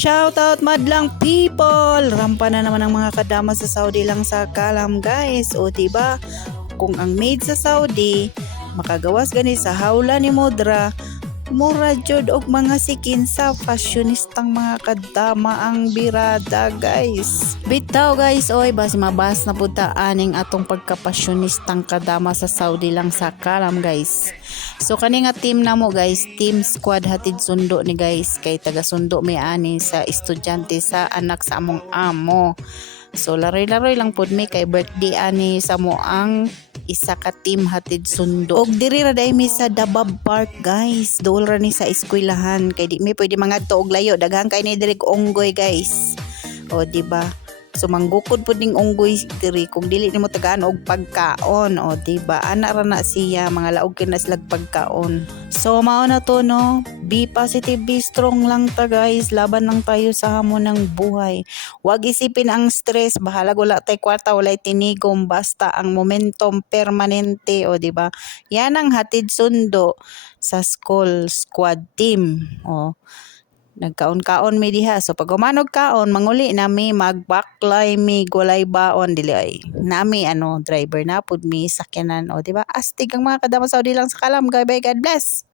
Shoutout madlang people! Rampa na naman ang mga kadama sa Saudi lang sa kalam guys. O diba, kung ang maid sa Saudi, makagawas gani sa hawla ni Mudra, mura jud og mga sikin sa fashionistang mga kadama ang birada guys. Bitaw guys, oy basi mabas na punta aning atong pagkapasyonistang kadama sa Saudi lang sa kalam guys. So kani nga team namo guys, team squad hatid sundo ni guys, kay taga sundo may ani sa estudyante sa anak sa among amo. So laroy-laroy lang pud mi kay birthday ani sa mo ang isa ka team hatid sundo. Og diri ra day mi sa Dabab Park guys. Dool ra ni sa eskwelahan kay di mi pwede mangadto og layo, daghan kay ni diri unggoy guys. O di ba? So manggukod pud ning unggoy diri kung dili nimo tagaan og pagkaon. O di ba? Ana ra na siya, mga laog kay na silag pagkaon. So mao na to no. Be positive, be strong lang ta guys. Laban lang tayo sa hamon ng buhay. Huwag isipin ang stress. Bahala wala tay kwarta, wala tinigom. Basta ang momentum permanente. O di ba? Yan ang hatid sundo sa school squad team. O nagkaon-kaon mi diha. So pag umanog kaon, manguli nami magbaklay mi gulay baon dili ay. Nami driver na pud mi sakyanan. O di ba? Astig ang mga kadama Saudi lang sa kalam. God bless.